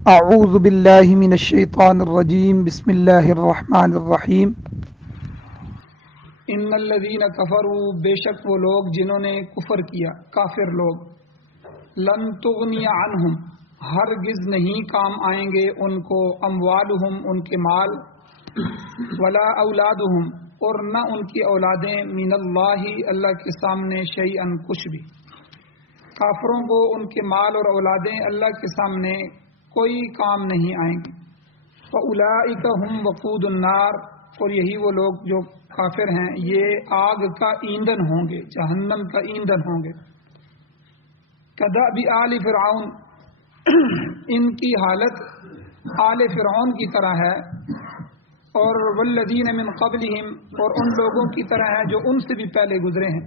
اعوذ باللہ من الشیطان الرجیم بسم اللہ الرحمن الرحیم ان الذین کفروا، بے شک وہ لوگ جنہوں نے کفر کیا، کافر لوگ، لن تغنی عنہم، ہرگز نہیں کام آئیں گے ان کو، اموالہم، ان کے مال، ولا اولادہم، اور نہ ان کی اولادیں، من اللہ، اللہ کے سامنے، شیئا، کچھ بھی۔ کافروں کو ان کے مال اور اولادیں اللہ کے سامنے کوئی کام نہیں آئیں گی۔ فَأُولَئِكَ هُمْ وَقُودُ النَّارِ، اور یہی وہ لوگ جو کافر ہیں یہ آگ کا ایندھن ہوں گے، جہنم کا ایندھن ہوں گے۔ کَدَأْبِ آلِ فرعون، ان کی حالت آل فرعون کی طرح ہے، اور والذین من قبلہم، اور ان لوگوں کی طرح ہے جو ان سے بھی پہلے گزرے ہیں۔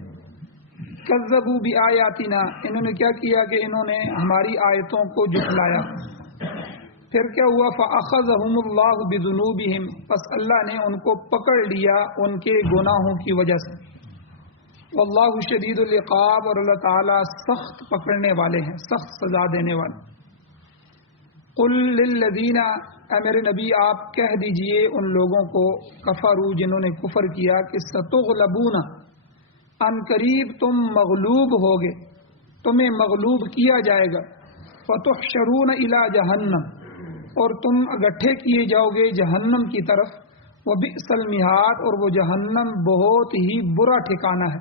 کذبوا بآیاتنا، انہوں نے کیا کیا کہ انہوں نے ہماری آیتوں کو جھٹلایا۔ پھر کیا ہوا؟ فأخذہم اللہ بذنوبہم، پس اللہ نے ان کو پکڑ لیا ان کے گناہوں کی وجہ سے۔ واللہ شدید العقاب، اور اللہ تعالیٰ سخت پکڑنے والے ہیں، سخت سزا دینے والے۔ قل للذین، اے میرے نبی آپ کہہ دیجئے ان لوگوں کو، کفروا، جنہوں نے کفر کیا، کہ ستغلبون، ان قریب تم مغلوب ہوگے، تمہیں مغلوب کیا جائے گا، وتحشرون الی جہنم، اور تم اکٹھے کیے جاؤ گے جہنم کی طرف، وبئس المہاد، اور وہ جہنم بہت ہی برا ٹھکانہ ہے۔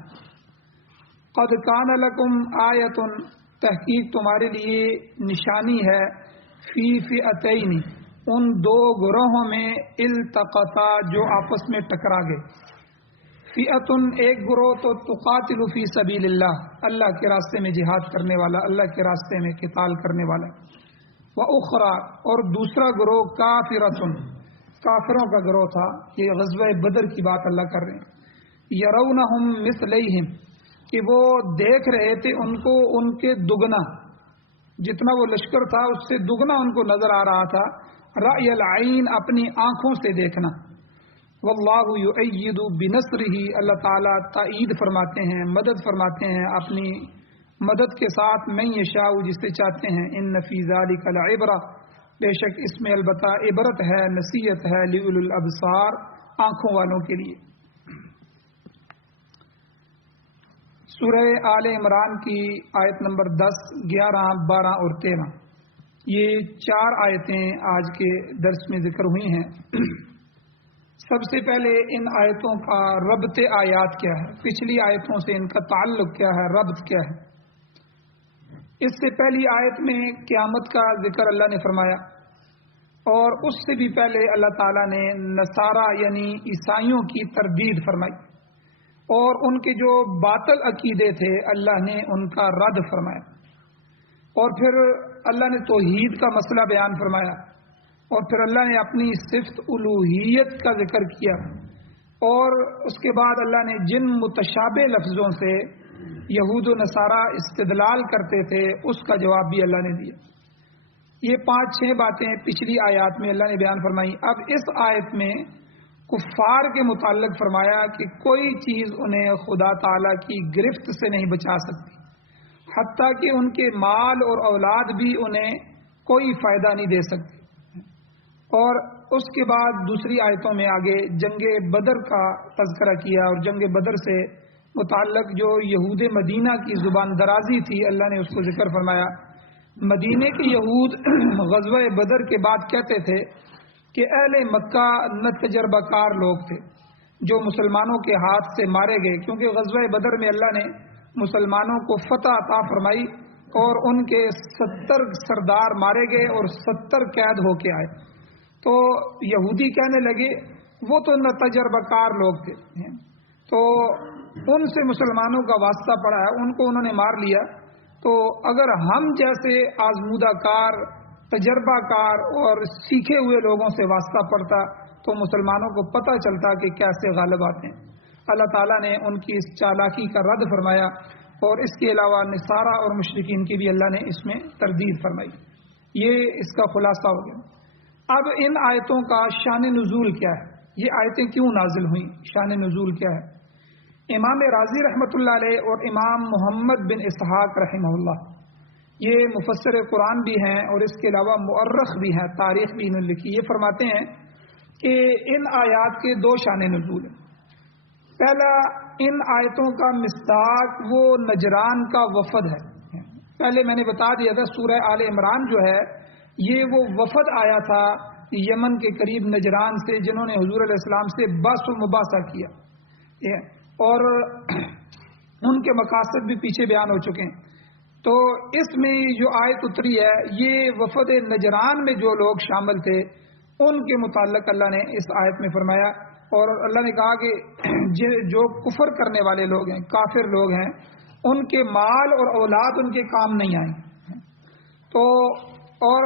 قد کان لکم آیۃ، تحقیق تمہارے لیے نشانی ہے، فی فئتین، ان دو گروہوں میں، التقطا، جو آپس میں ٹکرا گئے۔ فئتن، ایک گروہ تو تقاتل فی سبیل اللہ، اللہ کے راستے میں جہاد کرنے والا، اللہ کے راستے میں قتال کرنے والا، وأخرى، اور دوسرا گروہ کافرتن، کافروں کا گروہ تھا، یہ غزوہ بدر کی بات اللہ کر رہے ہیں۔ یرونہم مثلیہم، کہ وہ دیکھ رہے تھے ان کو ان کے دگنا، جتنا وہ لشکر تھا اس سے دگنا ان کو نظر آ رہا تھا، رأی العین، اپنی آنکھوں سے دیکھنا۔ واللہ یؤید بنصرہ، اللہ تعالیٰ تائید فرماتے ہیں، مدد فرماتے ہیں اپنی مدد کے ساتھ، من یشاء، جسے چاہتے ہیں۔ ان فی ذلک لعبرہ، بے شک اس میں البتہ عبرت ہے، نصیحت ہے، لأولی الابصار، آنکھوں والوں کے لیے۔ سورہ آل عمران کی آیت نمبر 10، 11، 12 اور 13، یہ 4 آیتیں آج کے درس میں ذکر ہوئی ہیں۔ سب سے پہلے ان آیتوں کا ربط آیات کیا ہے، پچھلی آیتوں سے ان کا تعلق کیا ہے، ربط کیا ہے۔ اس سے پہلی آیت میں قیامت کا ذکر اللہ نے فرمایا، اور اس سے بھی پہلے اللہ تعالیٰ نے نصارہ یعنی عیسائیوں کی تردید فرمائی، اور ان کے جو باطل عقیدے تھے اللہ نے ان کا رد فرمایا، اور پھر اللہ نے توحید کا مسئلہ بیان فرمایا، اور پھر اللہ نے اپنی صفت الوہیت کا ذکر کیا، اور اس کے بعد اللہ نے جن متشابہ لفظوں سے یہود و نصارہ استدلال کرتے تھے اس کا جواب بھی اللہ نے دیا۔ یہ 5-6 باتیں پچھلی آیات میں اللہ نے بیان فرمائی۔ اب اس آیت میں کفار کے متعلق فرمایا کہ کوئی چیز انہیں خدا تعالیٰ کی گرفت سے نہیں بچا سکتی، حتیٰ کہ ان کے مال اور اولاد بھی انہیں کوئی فائدہ نہیں دے سکتی۔ اور اس کے بعد دوسری آیتوں میں آگے جنگ بدر کا تذکرہ کیا، اور جنگ بدر سے متعلق جو یہود مدینہ کی زبان درازی تھی اللہ نے اس کو ذکر فرمایا۔ مدینے کے یہود غزوہ بدر کے بعد کہتے تھے کہ اہل مکہ نہ تجربہ کار لوگ تھے جو مسلمانوں کے ہاتھ سے مارے گئے، کیونکہ غزوہ بدر میں اللہ نے مسلمانوں کو فتح عطا فرمائی، اور ان کے 70 سردار مارے گئے اور 70 قید ہو کے آئے۔ تو یہودی کہنے لگے وہ تو نہ تجربہ کار لوگ تھے، تو ان سے مسلمانوں کا واسطہ پڑا ہے، ان کو انہوں نے مار لیا، تو اگر ہم جیسے آزمودہ کار، تجربہ کار اور سیکھے ہوئے لوگوں سے واسطہ پڑتا تو مسلمانوں کو پتہ چلتا کہ کیسے غالب آتے ہیں۔ اللہ تعالیٰ نے ان کی اس چالاکی کا رد فرمایا، اور اس کے علاوہ نصارہ اور مشرکین کی بھی اللہ نے اس میں تردید فرمائی۔ یہ اس کا خلاصہ ہو گیا۔ اب ان آیتوں کا شان نزول کیا ہے، یہ آیتیں کیوں نازل ہوئیں، شان نزول کیا ہے۔ امام رازی رحمۃ اللہ علیہ اور امام محمد بن اسحاق رحمہ اللہ، یہ مفسر قرآن بھی ہیں اور اس کے علاوہ مؤرخ بھی ہیں، تاریخ بھی انہوں نے لکھی. یہ فرماتے ہیں کہ ان آیات کے دو شان نزول ہیں. پہلا، ان آیتوں کا مصداق وہ نجران کا وفد ہے. پہلے میں نے بتا دیا تھا سورہ آل عمران جو ہے یہ وہ وفد آیا تھا یمن کے قریب نجران سے، جنہوں نے حضور علیہ السلام سے بحث و مباحثہ کیا، اور ان کے مقاصد بھی پیچھے بیان ہو چکے ہیں. تو اس میں جو آیت اتری ہے یہ وفد نجران میں جو لوگ شامل تھے ان کے متعلق اللہ نے اس آیت میں فرمایا. اور اللہ نے کہا کہ جو کفر کرنے والے لوگ ہیں، کافر لوگ ہیں، ان کے مال اور اولاد ان کے کام نہیں آئیں. تو اور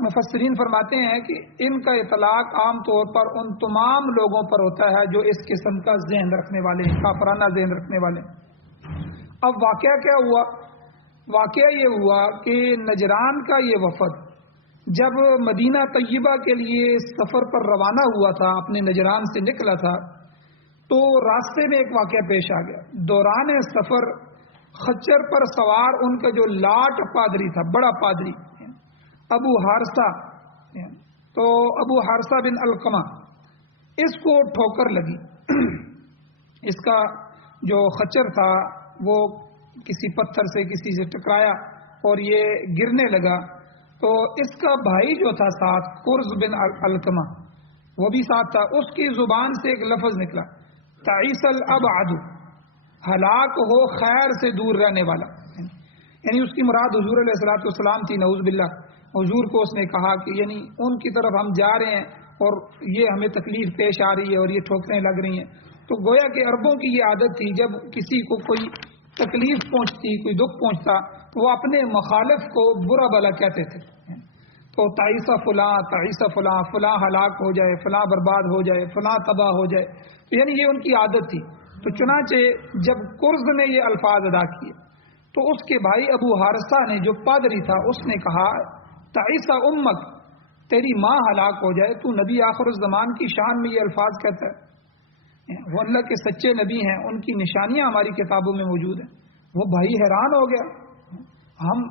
مفسرین فرماتے ہیں کہ ان کا اطلاق عام طور پر ان تمام لوگوں پر ہوتا ہے جو اس قسم کا ذہن رکھنے والے ہیں، کافرانہ ذہن رکھنے والے. اب واقعہ کیا ہوا؟ واقعہ یہ ہوا کہ نجران کا یہ وفد جب مدینہ طیبہ کے لیے سفر پر روانہ ہوا تھا، اپنے نجران سے نکلا تھا، تو راستے میں ایک واقعہ پیش آ گیا. دوران سفر خچر پر سوار ان کا جو لاٹ پادری تھا، بڑا پادری ابو حارثہ، تو ابو حارثہ بن علقمہ، اس کو ٹھوکر لگی. اس کا جو خچر تھا وہ کسی پتھر سے کسی سے ٹکرایا اور یہ گرنے لگا. تو اس کا بھائی جو تھا ساتھ، قرز بن علقمہ، وہ بھی ساتھ تھا. اس کی زبان سے ایک لفظ نکلا، تعیس الابعد، ہلاک ہو خیر سے دور رہنے والا. یعنی اس کی مراد حضور علیہ الصلوۃ والسلام تھی، نعوذ باللہ. حضور کو اس نے کہا کہ یعنی ان کی طرف ہم جا رہے ہیں اور یہ ہمیں تکلیف پیش آ رہی ہے اور یہ ٹھوکریں لگ رہی ہیں. تو گویا کہ عربوں کی یہ عادت تھی جب کسی کو کوئی تکلیف پہنچتی، کوئی دکھ پہنچتا، تو وہ اپنے مخالف کو برا بھلا کہتے تھے. تو تعیسہ فلاں، تعیسہ فلاں، فلاں ہلاک ہو جائے، فلاں برباد ہو جائے، فلاں تباہ ہو جائے. تو یعنی یہ ان کی عادت تھی. تو چنانچہ جب قرز نے یہ الفاظ ادا کیے تو اس کے بھائی ابو حارثہ نے، جو پادری تھا، اس نے کہا تعیسہ امک، تیری ماں ہلاک ہو جائے. تو نبی آخر الزمان کی شان میں یہ الفاظ کہتا ہے. وہ اللہ کے سچے نبی ہیں، ان کی نشانیاں ہماری کتابوں میں موجود ہیں. وہ بھائی حیران ہو گیا، ہم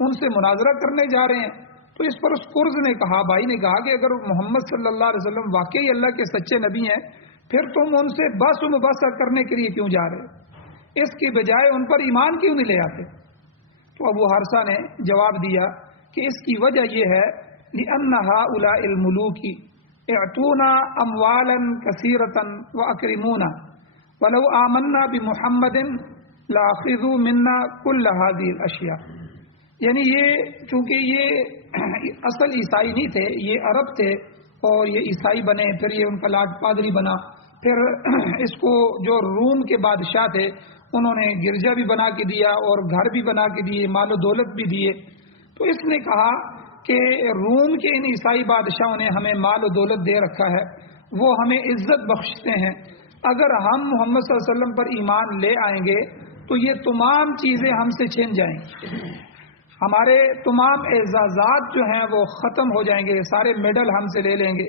ان سے مناظرہ کرنے جا رہے ہیں. تو اس پر اس قرز نے کہا، بھائی نے کہا کہ اگر محمد صلی اللہ علیہ وسلم واقعی اللہ کے سچے نبی ہیں پھر تم ان سے بحث و مباحثہ کرنے کے لیے کیوں جا رہے ہو؟ اس کی بجائے ان پر ایمان کیوں نہیں لے آتے؟ تو ابو حارثہ نے جواب دیا کہ اس کی وجہ یہ ہے لِأَنَّ هَؤُلَاءِ الْمُلُوكِ اعطونا اموالا کثیرتا واکرمونا ولو آمنا بمحمد لاخذوا منا کل هذه الاشیاء. یعنی یہ چونکہ یہ اصل عیسائی نہیں تھے، یہ عرب تھے اور یہ عیسائی بنے، پھر یہ ان کا لاٹ پادری بنا. پھر اس کو جو روم کے بادشاہ تھے انہوں نے گرجا بھی بنا کے دیا اور گھر بھی بنا کے دیے، مال و دولت بھی دیے. تو اس نے کہا کہ روم کے ان عیسائی بادشاہوں نے ہمیں مال و دولت دے رکھا ہے، وہ ہمیں عزت بخشتے ہیں. اگر ہم محمد صلی اللہ علیہ وسلم پر ایمان لے آئیں گے تو یہ تمام چیزیں ہم سے چھن جائیں گی، ہمارے تمام اعزازات جو ہیں وہ ختم ہو جائیں گے، سارے میڈل ہم سے لے لیں گے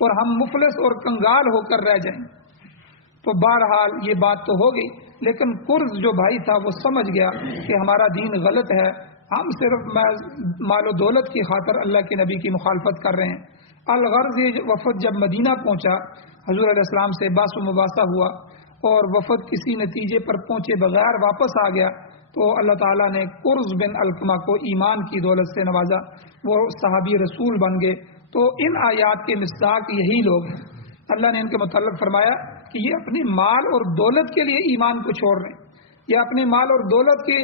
اور ہم مفلس اور کنگال ہو کر رہ جائیں گے. تو بہرحال یہ بات تو ہو گئی، لیکن قرز جو بھائی تھا وہ سمجھ گیا کہ ہمارا دین غلط ہے، ہم صرف مال و دولت کی خاطر اللہ کے نبی کی مخالفت کر رہے ہیں. الغرض یہ وفد جب مدینہ پہنچا، حضور علیہ السلام سے بحث و مباحثہ ہوا اور وفد کسی نتیجے پر پہنچے بغیر واپس آ گیا، تو اللہ تعالیٰ نے قرز بن علقمہ کو ایمان کی دولت سے نوازا، وہ صحابی رسول بن گئے. تو ان آیات کے مصداق یہی لوگ ہیں. اللہ نے ان کے متعلق فرمایا کہ یہ اپنے مال اور دولت کے لیے ایمان کو چھوڑ رہے ہیں، یا اپنے مال اور دولت کے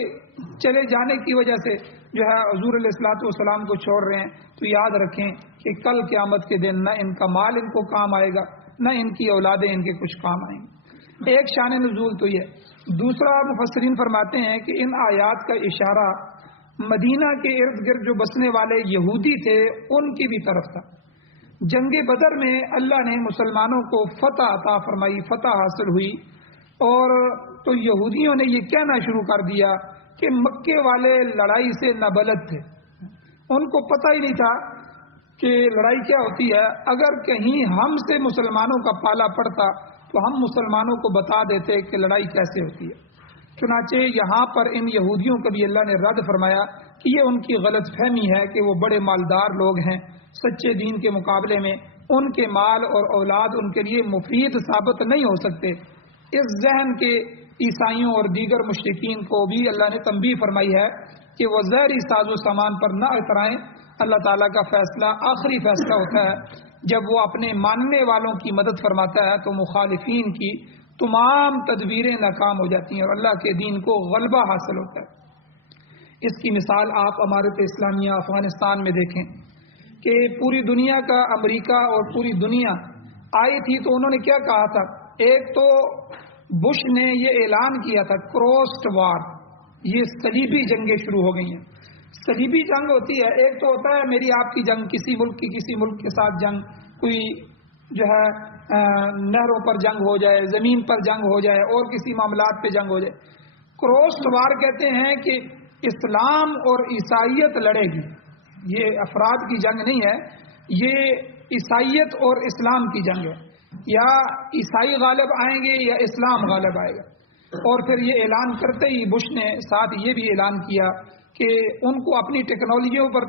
چلے جانے کی وجہ سے جو ہے حضور علیہ الصلوۃ والسلام کو چھوڑ رہے ہیں. تو یاد رکھیں کہ کل قیامت کے دن نہ ان کا مال ان کو کام آئے گا، نہ ان کی اولادیں ان کے کچھ کام آئیں گی. ایک شان نزول تو یہ. دوسرا، مفسرین فرماتے ہیں کہ ان آیات کا اشارہ مدینہ کے ارد گرد جو بسنے والے یہودی تھے ان کی بھی طرف تھا. جنگ بدر میں اللہ نے مسلمانوں کو فتح عطا فرمائی، فتح حاصل ہوئی، اور تو یہودیوں نے یہ کہنا شروع کر دیا کہ مکے والے لڑائی سے نابلد تھے، ان کو پتہ ہی نہیں تھا کہ لڑائی کیا ہوتی ہے. اگر کہیں ہم سے مسلمانوں کا پالا پڑتا تو ہم مسلمانوں کو بتا دیتے کہ لڑائی کیسے ہوتی ہے. چنانچہ یہاں پر ان یہودیوں کا بھی اللہ نے رد فرمایا کہ یہ ان کی غلط فہمی ہے کہ وہ بڑے مالدار لوگ ہیں، سچے دین کے مقابلے میں ان کے مال اور اولاد ان کے لیے مفید ثابت نہیں ہو سکتے۔ اس ذہن کے عیسائیوں اور دیگر مشرکین کو بھی اللہ نے تنبیہ فرمائی ہے کہ وہ ظاہری ساز و سامان پر نہ اترائیں۔ اللہ تعالیٰ کا فیصلہ آخری فیصلہ ہوتا ہے، جب وہ اپنے ماننے والوں کی مدد فرماتا ہے تو مخالفین کی تمام تدبیریں ناکام ہو جاتی ہیں اور اللہ کے دین کو غلبہ حاصل ہوتا ہے۔ اس کی مثال آپ امارت اسلامیہ افغانستان میں دیکھیں کہ پوری دنیا کا امریکہ اور پوری دنیا آئی تھی تو انہوں نے کیا کہا تھا؟ ایک تو بش نے یہ اعلان کیا تھا کروسڈ وار، یہ صلیبی جنگیں شروع ہو گئی ہیں۔ صلیبی جنگ ہوتی ہے، ایک تو ہوتا ہے میری آپ کی جنگ، کسی ملک کی کسی ملک کے ساتھ جنگ، کوئی جو ہے نہروں پر جنگ ہو جائے، زمین پر جنگ ہو جائے اور کسی معاملات پہ جنگ ہو جائے۔ کروسڈ وار کہتے ہیں کہ اسلام اور عیسائیت لڑے گی، یہ افراد کی جنگ نہیں ہے، یہ عیسائیت اور اسلام کی جنگ ہے، یا عیسائی غالب آئیں گے یا اسلام غالب آئے گا۔ اور پھر یہ اعلان کرتے ہی بش نے ساتھ یہ بھی اعلان کیا کہ ان کو اپنی ٹیکنالوجیوں پر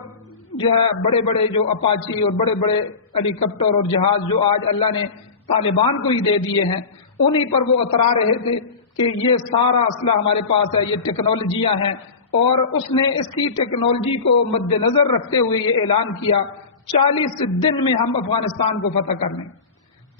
جو ہے بڑے بڑے جو اپاچی اور بڑے بڑے ہیلی کاپٹر اور جہاز جو آج اللہ نے طالبان کو ہی دے دیے ہیں، انہی پر وہ اترا رہے تھے کہ یہ سارا اسلحہ ہمارے پاس ہے، یہ ٹیکنالوجیاں ہیں۔ اور اس نے اسی ٹیکنالوجی کو مد نظر رکھتے ہوئے یہ اعلان کیا 40 دن میں ہم افغانستان کو فتح کر لیں،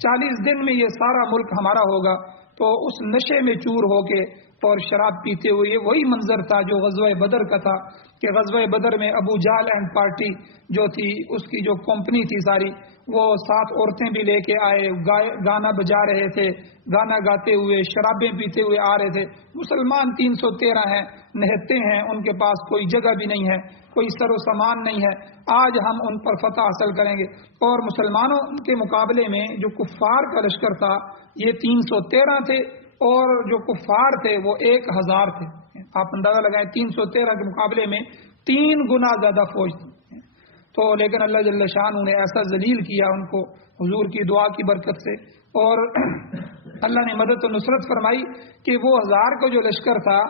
40 دن میں یہ سارا ملک ہمارا ہوگا۔ تو اس نشے میں چور ہو کے اور شراب پیتے ہوئے یہ وہی منظر تھا جو غزوہ بدر کا تھا کہ غزوہ بدر میں ابو جہل اینڈ پارٹی جو تھی، اس کی جو کمپنی تھی ساری، وہ 7 عورتیں بھی لے کے آئے، گانا بجا رہے تھے، گانا گاتے ہوئے، شرابیں پیتے ہوئے آ رہے تھے۔ مسلمان 313 ہیں، نہتے ہیں، ان کے پاس کوئی جگہ بھی نہیں ہے، کوئی سر و سامان نہیں ہے، آج ہم ان پر فتح حاصل کریں گے۔ اور مسلمانوں کے مقابلے میں جو کفار کا لشکر تھا یہ 313 تھے، اور جو کفار تھے وہ 1000 تھے۔ آپ اندازہ لگائیں 313 کے مقابلے میں 3 گنا زیادہ فوج تھی۔ تو لیکن اللہ جل شانہ نے ایسا ذلیل کیا ان کو حضور کی دعا کی برکت سے، اور اللہ نے مدد و نصرت فرمائی کہ وہ 1000 کا جو لشکر تھا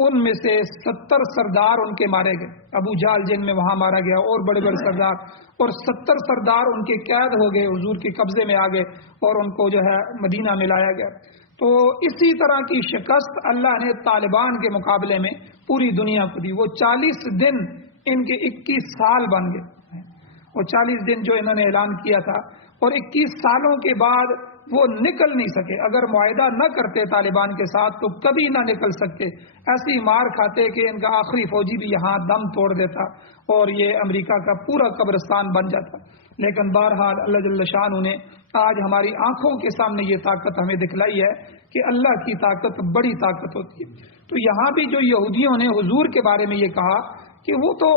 ان میں سے 70 سردار ان کے مارے گئے، ابو جہل جن میں وہاں مارا گیا، اور بڑے بڑے سردار، اور 70 سردار ان کے قید ہو گئے، حضور کے قبضے میں آ گئے اور ان کو جو ہے مدینہ میں لایا گیا۔ تو اسی طرح کی شکست اللہ نے طالبان کے مقابلے میں پوری دنیا کو دی۔ وہ 40 دن ان کے 21 سال بن گئے، وہ 40 دن جو انہوں نے اعلان کیا تھا، اور 21 سالوں کے بعد وہ نکل نہیں سکے۔ اگر معاہدہ نہ کرتے طالبان کے ساتھ تو کبھی نہ نکل سکتے، ایسی مار کھاتے کہ ان کا آخری فوجی بھی یہاں دم توڑ دیتا اور یہ امریکہ کا پورا قبرستان بن جاتا۔ لیکن بہرحال اللہ جل شانہ نے آج ہماری آنکھوں کے سامنے یہ طاقت ہمیں دکھلائی ہے کہ اللہ کی طاقت بڑی طاقت ہوتی ہے۔ تو یہاں بھی جو یہودیوں نے حضور کے بارے میں یہ کہا کہ وہ تو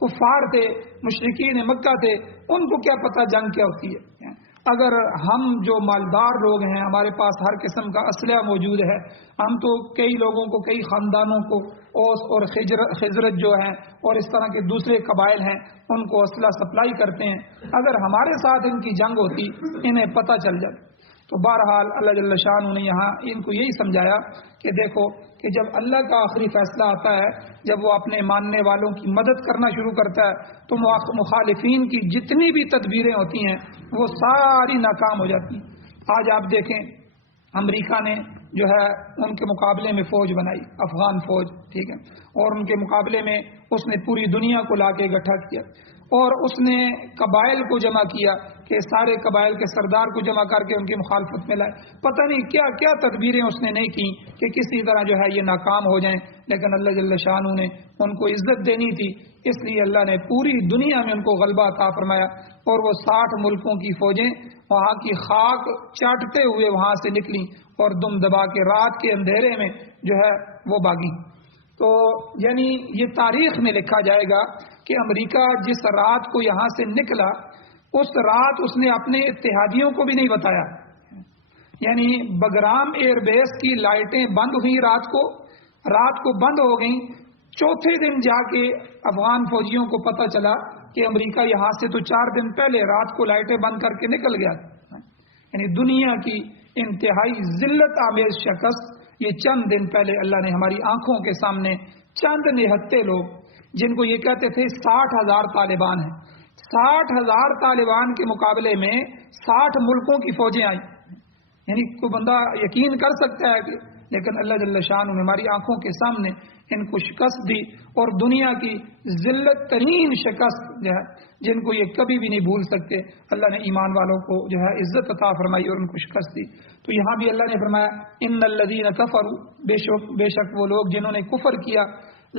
کفار تھے، مشرکین مکہ تھے، ان کو کیا پتہ جنگ کیا ہوتی ہے۔ اگر ہم جو مالدار لوگ ہیں، ہمارے پاس ہر قسم کا اسلحہ موجود ہے، ہم تو کئی لوگوں کو، کئی خاندانوں کو، اوس اور خزرج جو ہیں اور اس طرح کے دوسرے قبائل ہیں ان کو اسلحہ سپلائی کرتے ہیں، اگر ہمارے ساتھ ان کی جنگ ہوتی انہیں پتہ چل جاتا۔ تو بہرحال اللہ جل شانہ نے یہاں ان کو یہی سمجھایا کہ دیکھو کہ جب اللہ کا آخری فیصلہ آتا ہے، جب وہ اپنے ماننے والوں کی مدد کرنا شروع کرتا ہے تو مخالفین کی جتنی بھی تدبیریں ہوتی ہیں وہ ساری ناکام ہو جاتی ہیں۔ آج آپ دیکھیں امریکہ نے جو ہے ان کے مقابلے میں فوج بنائی، افغان فوج، ٹھیک ہے، اور ان کے مقابلے میں اس نے پوری دنیا کو لا کے اکٹھا کیا، اور اس نے قبائل کو جمع کیا کہ سارے قبائل کے سردار کو جمع کر کے ان کی مخالفت میں لائے۔ پتہ نہیں کیا کیا تدبیریں اس نے نہیں کی کہ کسی طرح جو ہے یہ ناکام ہو جائیں، لیکن اللہ جل شانہ نے ان کو عزت دینی تھی، اس لیے اللہ نے پوری دنیا میں ان کو غلبہ عطا فرمایا، اور وہ 60 ملکوں کی فوجیں وہاں کی خاک چاٹتے ہوئے وہاں سے نکلی اور دم دبا کے رات کے اندھیرے میں جو ہے وہ بھاگی۔ تو یعنی یہ تاریخ میں لکھا جائے گا کہ امریکہ جس رات کو یہاں سے نکلا، اس رات اس نے اپنے اتحادیوں کو بھی نہیں بتایا، یعنی بگرام ایئر بیس کی لائٹیں بند ہوئی، رات کو بند ہو گئیں، چوتھے دن جا کے افغان فوجیوں کو پتہ چلا کہ امریکہ یہاں سے تو 4 دن پہلے رات کو لائٹیں بند کر کے نکل گیا۔ یعنی دنیا کی انتہائی ذلت آمیز شکست یہ چند دن پہلے اللہ نے ہماری آنکھوں کے سامنے چند نہتے لوگ جن کو یہ کہتے تھے 60,000 طالبان ہیں. 60,000 طالبان کے مقابلے میں 60 ملکوں کی فوجیں آئیں. یعنی کوئی بندہ یقین کر سکتا ہے کہ لیکن اللہ جل شانہ نے ہماری آنکھوں کے سامنے ان کو شکست دی، اور دنیا کی ذلت ترین شکست جو ہے جن کو یہ کبھی بھی نہیں بھول سکتے، اللہ نے ایمان والوں کو جو ہے عزت عطا فرمائی اور ان کو شکست دی. تو یہاں بھی اللہ نے فرمایا ان الذین کفروا، بے شک وہ لوگ جنہوں نے کفر کیا،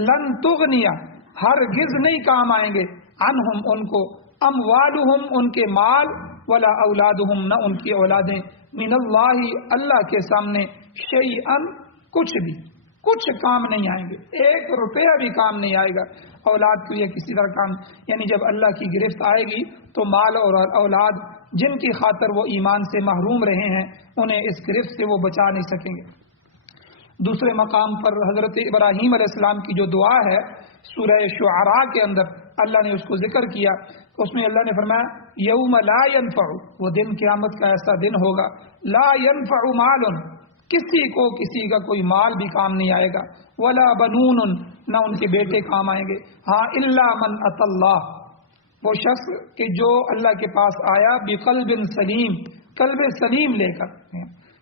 لن تغنیا ہرگز نہیں کام آئیں گے، عنہم ان کو، اموالہم ان کے مال، ولا اولادہم نہ ان کی اولادیں، من اللہ اللہ کے سامنے، شیئن کچھ بھی، کچھ کام نہیں آئیں گے، 1 روپیہ بھی کام نہیں آئے گا. اولاد کو یا کسی طرح کام، یعنی جب اللہ کی گرفت آئے گی تو مال اور اولاد جن کی خاطر وہ ایمان سے محروم رہے ہیں انہیں اس گرفت سے وہ بچا نہیں سکیں گے. دوسرے مقام پر حضرت ابراہیم علیہ السلام کی جو دعا ہے سورہ شعراء کے اندر اللہ نے اس کو ذکر کیا. اس میں اللہ نے فرمایا یوم لا ينفع، وہ دن قیامت کا ایسا دن ہوگا، لا ينفع مال، کسی کو کسی کا کوئی مال بھی کام نہیں آئے گا، ولا بنون، نہ ان کے بیٹے کام آئیں گے، ہاں الا من اتى اللہ، وہ شخص کہ جو اللہ کے پاس آیا بقلب سلیم، قلب سلیم لے کر،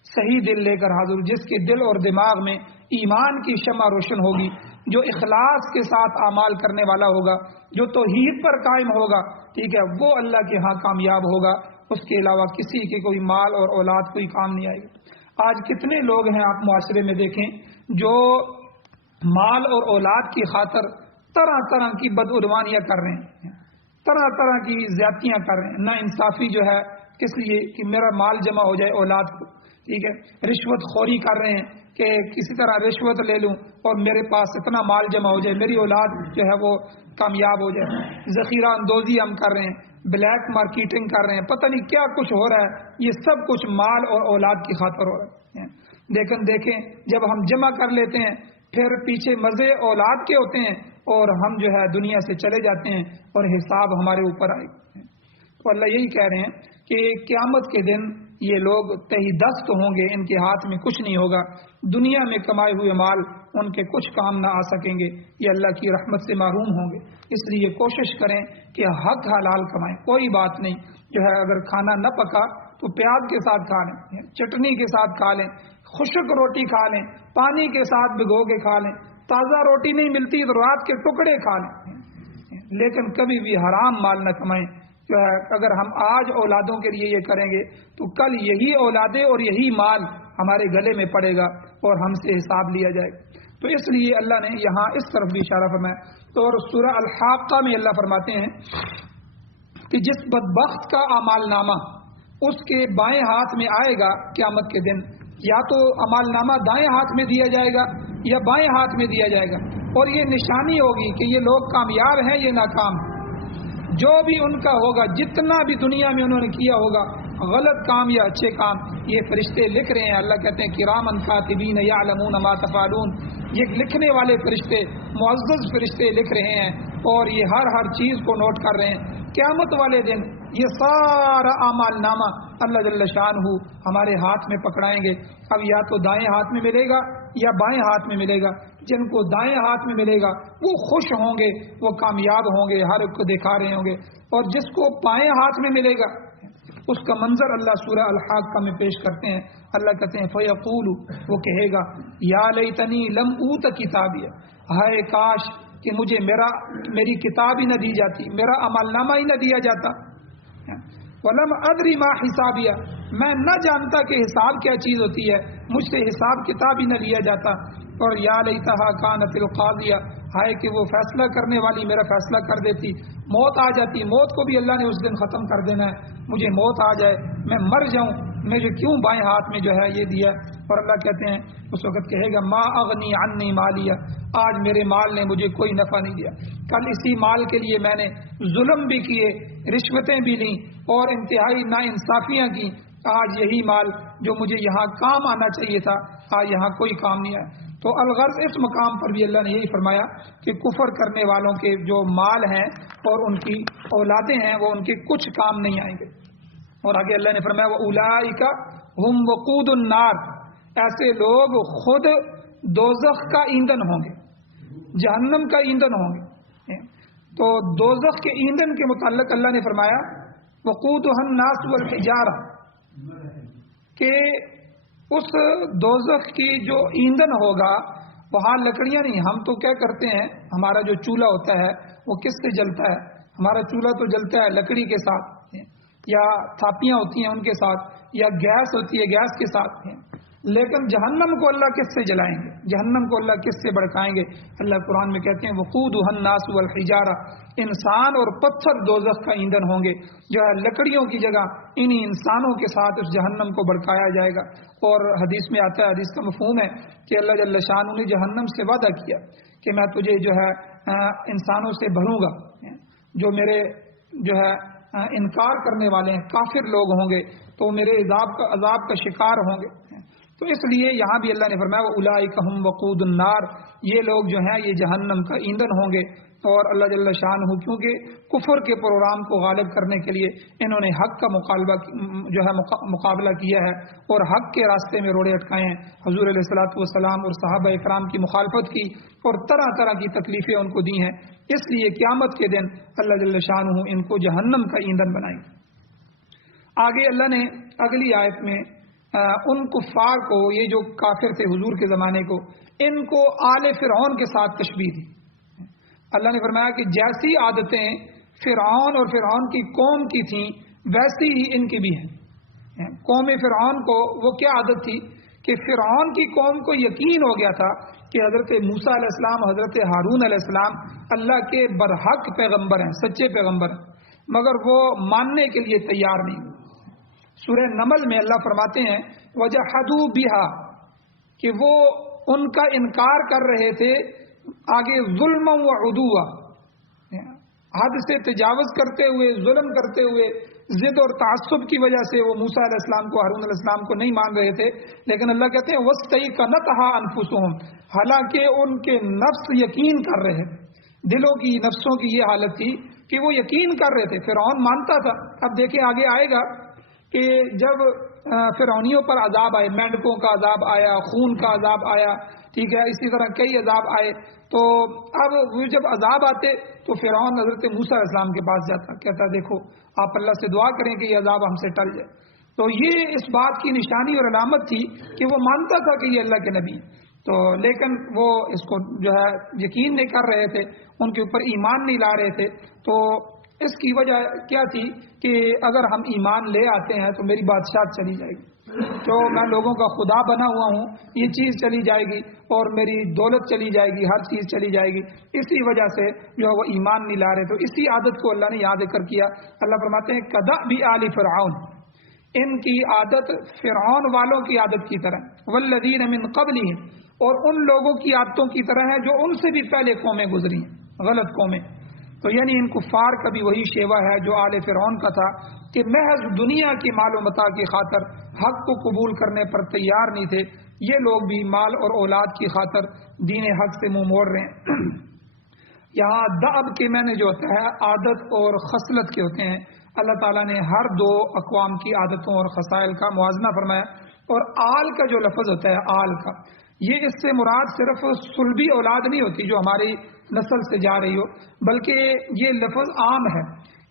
صحیح دل لے کر حاضر، جس کے دل اور دماغ میں ایمان کی شمع روشن ہوگی، جو اخلاص کے ساتھ اعمال کرنے والا ہوگا، جو توحید پر قائم ہوگا، ٹھیک ہے، وہ اللہ کے ہاں کامیاب ہوگا. اس کے علاوہ کسی کے کوئی مال اور اولاد کوئی کام نہیں آئے گی. آج کتنے لوگ ہیں آپ معاشرے میں دیکھیں جو مال اور اولاد کی خاطر طرح طرح کی بدعنوانیاں کر رہے ہیں، طرح طرح کی زیادتیاں کر رہے ہیں. نا انصافی جو ہے کس لیے کہ میرا مال جمع ہو جائے اولاد کو، ٹھیک ہے، رشوت خوری کر رہے ہیں کہ کسی طرح رشوت لے لوں اور میرے پاس اتنا مال جمع ہو جائے، میری اولاد جو ہے وہ کامیاب ہو جائے. ذخیرہ اندوزی ہم کر رہے ہیں، بلیک مارکیٹنگ کر رہے ہیں، پتہ نہیں کیا کچھ ہو رہا ہے. یہ سب کچھ مال اور اولاد کی خاطر ہو رہا ہے. لیکن دیکھیں جب ہم جمع کر لیتے ہیں پھر پیچھے مزے اولاد کے ہوتے ہیں اور ہم جو ہے دنیا سے چلے جاتے ہیں اور حساب ہمارے اوپر آئے. تو اللہ یہی کہہ رہے ہیں کہ قیامت کے دن یہ لوگ تہی دست ہوں گے، ان کے ہاتھ میں کچھ نہیں ہوگا، دنیا میں کمائے ہوئے مال ان کے کچھ کام نہ آ سکیں گے، یہ اللہ کی رحمت سے محروم ہوں گے. اس لیے کوشش کریں کہ حق حلال کمائیں. کوئی بات نہیں جو ہے اگر کھانا نہ پکا تو پیاز کے ساتھ کھا لیں، چٹنی کے ساتھ کھا لیں، خشک روٹی کھا لیں، پانی کے ساتھ بھگو کے کھا لیں، تازہ روٹی نہیں ملتی تو رات کے ٹکڑے کھا لیں، لیکن کبھی بھی حرام مال نہ کمائیں. جو ہے اگر ہم آج اولادوں کے لیے یہ کریں گے تو کل یہی اولادیں اور یہی مال ہمارے گلے میں پڑے گا اور ہم سے حساب لیا جائے گا. تو اس لیے اللہ نے یہاں اس طرف بھی اشارہ فرمایا. تو اور سورہ الحاقہ میں اللہ فرماتے ہیں کہ جس بدبخت کا اعمال نامہ اس کے بائیں ہاتھ میں آئے گا قیامت کے دن، یا تو اعمال نامہ دائیں ہاتھ میں دیا جائے گا یا بائیں ہاتھ میں دیا جائے گا، اور یہ نشانی ہوگی کہ یہ لوگ کامیاب ہیں یہ ناکام ہیں. جو بھی ان کا ہوگا، جتنا بھی دنیا میں انہوں نے کیا ہوگا، غلط کام یا اچھے کام، یہ فرشتے لکھ رہے ہیں. اللہ کہتے ہیں کرامن کاتبین یعلمون ما تفعلون، یہ لکھنے والے فرشتے، معزز فرشتے لکھ رہے ہیں اور یہ ہر چیز کو نوٹ کر رہے ہیں. قیامت والے دن یہ سارا اعمال نامہ اللہ جل شانہ ہمارے ہاتھ میں پکڑائیں گے. اب یا تو دائیں ہاتھ میں ملے گا یا بائیں ہاتھ میں ملے گا. جن کو دائیں ہاتھ میں ملے گا وہ خوش ہوں گے، وہ کامیاب ہوں گے، ہر ایک کو دکھا رہے ہوں گے. اور جس کو بائیں ہاتھ میں ملے گا اس کا منظر اللہ سورہ الحاقہ میں پیش کرتے ہیں. اللہ کہتے ہیں فیقول، وہ کہے گا یا لیتنی لم اوت کتابیہ، ہائے کاش کہ مجھے میری کتاب ہی نہ دی جاتی، میرا عمل نامہ ہی نہ دیا جاتا. ولم ادری ما حسابیہ، میں نہ جانتا کہ حساب کیا چیز ہوتی ہے، مجھ سے حساب کتاب ہی نہ لیا جاتا. اور یا لیتہا کانت القاضیہ، ہائے کہ وہ فیصلہ کرنے والی میرا فیصلہ کر دیتی، موت آ جاتی. موت کو بھی اللہ نے اس دن ختم کر دینا ہے، مجھے موت آ جائے، میں مر جاؤں، مجھے کیوں بائیں ہاتھ میں جو ہے یہ دیا. اور اللہ کہتے ہیں اس وقت کہے گا ما اغنی عنی مالیہ، آج میرے مال نے مجھے کوئی نفع نہیں دیا. کل اسی مال کے لیے میں نے ظلم بھی کیے، رشوتیں بھی لیں اور انتہائی ناانصافیاں کی. آج یہی مال جو مجھے یہاں کام آنا چاہیے تھا آج یہاں کوئی کام نہیں آیا. تو الغرض اس مقام پر بھی اللہ نے یہی فرمایا کہ کفر کرنے والوں کے جو مال ہیں اور ان کی اولادیں ہیں وہ ان کے کچھ کام نہیں آئیں گے. اور آگے اللہ نے فرمایا وَأُولَئِكَ هُمْ وَقُودُ النَّارِ، ایسے لوگ خود دوزخ کا ایندھن ہوں گے، جہنم کا ایندھن ہوں گے. تو دوزخ کے ایندھن کے متعلق اللہ نے فرمایا وقودها الناس والحجارہ، کہ اس دوزخ کی جو ایندھن ہوگا وہاں لکڑیاں نہیں. ہم تو کیا کرتے ہیں، ہمارا جو چولہا ہوتا ہے وہ کس سے جلتا ہے؟ ہمارا چولہا تو جلتا ہے لکڑی کے ساتھ، یا تھاپیاں ہوتی ہیں ان کے ساتھ، یا گیس ہوتی ہے گیس کے ساتھ. لیکن جہنم کو اللہ کس سے جلائیں گے؟ جہنم کو اللہ کس سے بھڑکائیں گے؟ اللہ قرآن میں کہتے ہیں وقودها الناس والحجارہ، انسان اور پتھر دوزخ کا ایندھن ہوں گے. جو ہے لکڑیوں کی جگہ انہی انسانوں کے ساتھ اس جہنم کو بھڑکایا جائے گا. اور حدیث میں آتا ہے، حدیث کا مفہوم ہے کہ اللہ جل شانہ نے جہنم سے وعدہ کیا کہ میں تجھے جو ہے انسانوں سے بھروں گا، جو میرے جو ہے انکار کرنے والے ہیں کافر لوگ ہوں گے تو میرے عذاب کا شکار ہوں گے. تو اس لیے یہاں بھی اللہ نے فرمایا اولئک هم وقود النار، یہ لوگ جو ہیں یہ جہنم کا ایندھن ہوں گے. اور اللہ جل شانہ کیونکہ کفر کے پروگرام کو غالب کرنے کے لیے انہوں نے حق کا مقابلہ کیا ہے اور حق کے راستے میں روڑے اٹکائے ہیں. حضور علیہ الصلوۃ والسلام اور صحابہ اکرام کی مخالفت کی اور طرح طرح کی تکلیفیں ان کو دی ہیں. اس لیے قیامت کے دن اللہ جل شانہ ان کو جہنم کا ایندھن بنائیں گے. آگے اللہ نے اگلی آیت میں ان کفار کو، یہ جو کافر تھے حضور کے زمانے کو، ان کو آل فرعون کے ساتھ تشبیہ دی. اللہ نے فرمایا کہ جیسی عادتیں فرعون اور فرعون کی قوم کی تھیں ویسی ہی ان کی بھی ہیں. قوم فرعون کو وہ کیا عادت تھی کہ فرعون کی قوم کو یقین ہو گیا تھا کہ حضرت موسیٰ علیہ السلام، حضرت ہارون علیہ السلام اللہ کے برحق پیغمبر ہیں، سچے پیغمبر ہیں، مگر وہ ماننے کے لیے تیار نہیں. سورہ نمل میں اللہ فرماتے ہیں وَجَحَدُوا بِهَا، کہ وہ ان کا انکار کر رہے تھے. آگے ظلم و عدوا، حد سے تجاوز کرتے ہوئے، ظلم کرتے ہوئے، ضد اور تعصب کی وجہ سے وہ موسیٰ علیہ السلام کو، ہارون علیہ السلام کو نہیں مان رہے تھے. لیکن اللہ کہتے ہیں وَاسْتَيْقَنَتْهَا أَنفُسُهُمْ، حالانکہ ان کے نفس یقین کر رہے تھے. دلوں کی، نفسوں کی یہ حالت تھی کہ وہ یقین کر رہے تھے. فرعون مانتا تھا. اب دیکھیں آگے آئے گا کہ جب فرعونیوں پر عذاب آئے، مینڈکوں کا عذاب آیا، خون کا عذاب آیا، ٹھیک ہے، اسی طرح کئی عذاب آئے. تو اب وہ جب عذاب آتے تو فرعون حضرت موسیٰ علیہ السلام کے پاس جاتا، کہتا دیکھو آپ اللہ سے دعا کریں کہ یہ عذاب ہم سے ٹل جائے. تو یہ اس بات کی نشانی اور علامت تھی کہ وہ مانتا تھا کہ یہ اللہ کے نبی، تو لیکن وہ اس کو جو ہے یقین نہیں کر رہے تھے، ان کے اوپر ایمان نہیں لا رہے تھے. تو اس کی وجہ کیا تھی کہ اگر ہم ایمان لے آتے ہیں تو میری بادشاہت چلی جائے گی، جو میں لوگوں کا خدا بنا ہوا ہوں یہ چیز چلی جائے گی، اور میری دولت چلی جائے گی، ہر چیز چلی جائے گی. اسی وجہ سے جو ہے وہ ایمان نہیں لا رہے. تو اسی عادت کو اللہ نے یاد ذکر کیا. اللہ فرماتے ہیں کدأب آل فرعون، ان کی عادت فرعون والوں کی عادت کی طرح، والذین من قبلہم، اور ان لوگوں کی عادتوں کی طرح ہے جو ان سے بھی پہلے قومیں گزری ہیں، غلط قومیں. تو یعنی ان کفار کا بھی وہی شیوہ ہے جو آل فرعون کا تھا کہ محض دنیا کی مال و متاع کی خاطر حق کو قبول کرنے پر تیار نہیں تھے. یہ لوگ بھی مال اور اولاد کی خاطر دین حق سے منہ موڑ رہے ہیں. یہاں دأب کے معنی جو ہوتا ہے عادت اور خصلت کے ہوتے ہیں. اللہ تعالیٰ نے ہر دو اقوام کی عادتوں اور خصائل کا موازنہ فرمایا. اور آل کا جو لفظ ہوتا ہے، آل کا، یہ اس سے مراد صرف صلبی اولاد نہیں ہوتی جو ہماری نسل سے جا رہی ہو، بلکہ یہ لفظ عام ہے.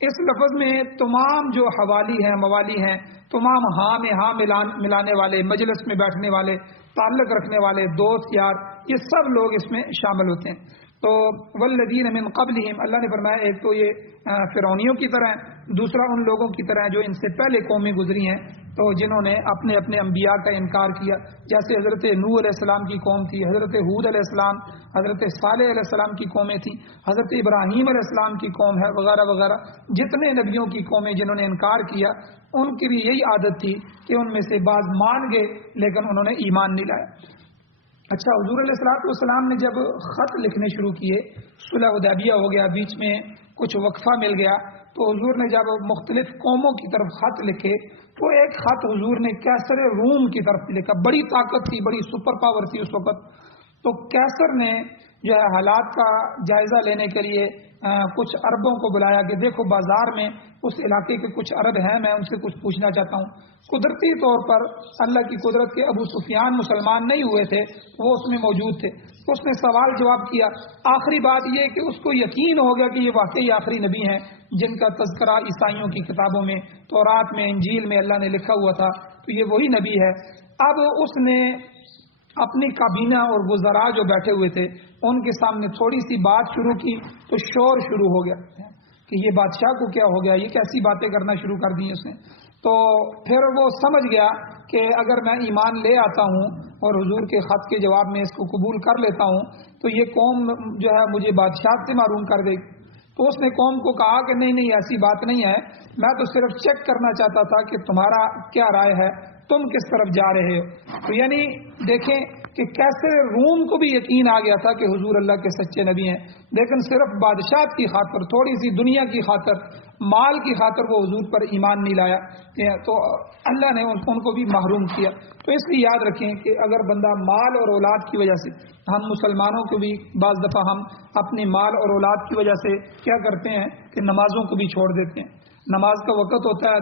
اس لفظ میں تمام جو حوالی ہیں، موالی ہیں، تمام ہاں میں ہاں ملانے والے، مجلس میں بیٹھنے والے، تعلق رکھنے والے، دوست یار، یہ سب لوگ اس میں شامل ہوتے ہیں. تو والذین من قبلہم، اللہ نے فرمایا ایک تو یہ فرعونیوں کی طرح ہے، دوسرا ان لوگوں کی طرح جو ان سے پہلے قومیں گزری ہیں تو جنہوں نے اپنے اپنے انبیاء کا انکار کیا. جیسے حضرت نوح علیہ السلام کی قوم تھی، حضرت ہود علیہ السلام، حضرت صالح علیہ السلام کی قومیں تھیں، حضرت ابراہیم علیہ السلام کی قوم ہے، وغیرہ وغیرہ. جتنے نبیوں کی قومیں جنہوں نے انکار کیا ان کی بھی یہی عادت تھی کہ ان میں سے بعض مان گئے لیکن انہوں نے ایمان نہیں لایا. اچھا، حضور علیہ السلام نے جب خط لکھنے شروع کیے، صلح حدیبیہ ہو گیا، بیچ میں کچھ وقفہ مل گیا، تو حضور نے جب مختلف قوموں کی طرف خط لکھے تو ایک خط حضور نے کیسر روم کی طرف لکھا. بڑی طاقت تھی، بڑی سپر پاور تھی اس وقت. تو کیسر نے جو ہے حالات کا جائزہ لینے کے لیے کچھ عربوں کو بلایا کہ دیکھو بازار میں اس علاقے کے کچھ عرب ہیں، میں ان سے کچھ پوچھنا چاہتا ہوں. قدرتی طور پر اللہ کی قدرت کے ابو سفیان مسلمان نہیں ہوئے تھے، وہ اس میں موجود تھے، اس نے سوال جواب کیا. آخری بات یہ کہ اس کو یقین ہو گیا کہ یہ واقعی آخری نبی ہیں جن کا تذکرہ عیسائیوں کی کتابوں میں، تورات میں، انجیل میں اللہ نے لکھا ہوا تھا، تو یہ وہی نبی ہے. اب اس نے اپنی کابینہ اور وزراء جو بیٹھے ہوئے تھے ان کے سامنے تھوڑی سی بات شروع کی تو شور شروع ہو گیا کہ یہ بادشاہ کو کیا ہو گیا، یہ کیسی باتیں کرنا شروع کر دی اس نے. تو پھر وہ سمجھ گیا کہ اگر میں ایمان لے آتا ہوں اور حضور کے خط کے جواب میں اس کو قبول کر لیتا ہوں تو یہ قوم جو ہے مجھے بادشاہ سے محروم کر دے گی. تو اس نے قوم کو کہا کہ نہیں ایسی بات نہیں ہے، میں تو صرف چیک کرنا چاہتا تھا کہ تمہارا کیا رائے ہے، تم کس طرف جا رہے ہو. تو یعنی دیکھیں کہ کیسے روم کو بھی یقین آ گیا تھا کہ حضور اللہ کے سچے نبی ہیں، لیکن صرف بادشاہت کی خاطر، تھوڑی سی دنیا کی خاطر، مال کی خاطر وہ حضور پر ایمان نہیں لایا، تو اللہ نے ان کو بھی محروم کیا. تو اس لیے یاد رکھیں کہ اگر بندہ مال اور اولاد کی وجہ سے، ہم مسلمانوں کو بھی بعض دفعہ ہم اپنے مال اور اولاد کی وجہ سے کیا کرتے ہیں کہ نمازوں کو بھی چھوڑ دیتے ہیں. نماز کا وقت ہوتا ہے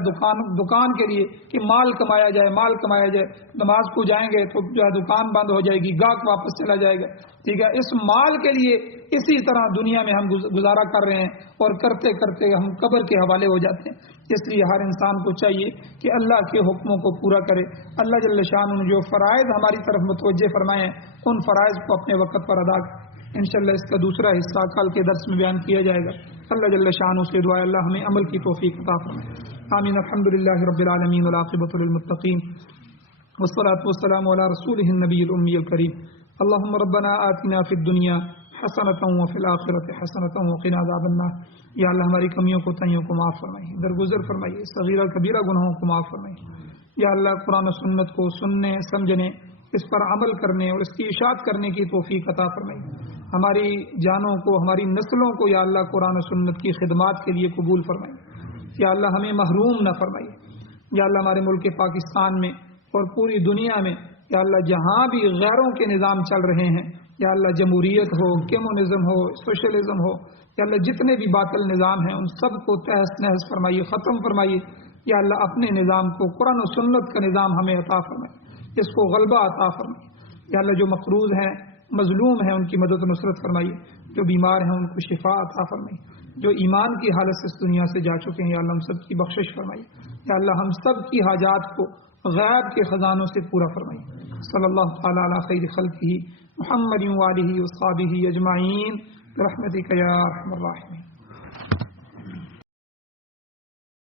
دکان کے لیے کہ مال کمایا جائے، نماز کو جائیں گے تو جو ہے دکان بند ہو جائے گی، گاہک واپس چلا جائے گا. ٹھیک ہے، اس مال کے لیے اسی طرح دنیا میں ہم گزارا کر رہے ہیں اور کرتے کرتے ہم قبر کے حوالے ہو جاتے ہیں. اس لیے ہر انسان کو چاہیے کہ اللہ کے حکموں کو پورا کرے. اللہ جل شان نے جو فرائض ہماری طرف متوجہ فرمائے ہیں ان فرائض کو اپنے وقت پر ادا کریں. انشاءاللہ اس کا دوسرا حصہ کل کے درس میں بیان کیا جائے گا. اللہ جل شان سے دعا اللہ ہمیں عمل کی توفیق عطا فرمائے. آمین. الحمدللہ رب العالمین والعاقبۃ للمتقین والصلاة والسلام علی رسولہ النبی الامی الکریم. اللهم ربنا آتنا فی الدنیا حسنۃ وفی الآخرۃ حسنۃ وقنا عذاب النار. یا اللہ ہماری کمیوں کو تنگیوں کو معاف فرمائیے، درگزر فرمائیے، صغیرہ کبیرہ گناہوں کو معاف فرمائیے. یا اللہ قرآن و سنت کو سننے، سمجھنے، اس پر عمل کرنے اور اس کی اشاعت کرنے کی توفیق عطا فرمائیے. ہماری جانوں کو، ہماری نسلوں کو یا اللہ قرآن و سنت کی خدمات کے لیے قبول فرمائیے. یا اللہ ہمیں محروم نہ فرمائیے. یا اللہ ہمارے ملک پاکستان میں اور پوری دنیا میں یا اللہ جہاں بھی غیروں کے نظام چل رہے ہیں، یا اللہ جمہوریت ہو، کمیونزم ہو، سوشلزم ہو، یا اللہ جتنے بھی باطل نظام ہیں ان سب کو تہس نہس فرمائیے، ختم فرمائیے. یا اللہ اپنے نظام کو، قرآن و سنت کا نظام ہمیں عطا فرمائیے، اس کو غلبہ عطا فرمائیے. یا اللہ جو مقروض ہیں، مظلوم ہیں، ان کی مدد و نصرت فرمائیے. جو بیمار ہیں ان کو شفا عطا فرمائیے. جو ایمان کی حالت سے اس دنیا سے جا چکے ہیں یا اللہ ہم سب کی بخشش فرمائیے. یا اللہ ہم سب کی حاجات کو غیب کے خزانوں سے پورا فرمائیے. صلی اللہ تعالی علی خیر خلقہ محمد و آلہ و اصحابہ اجمعین برحمتک یا ارحم الراحمین.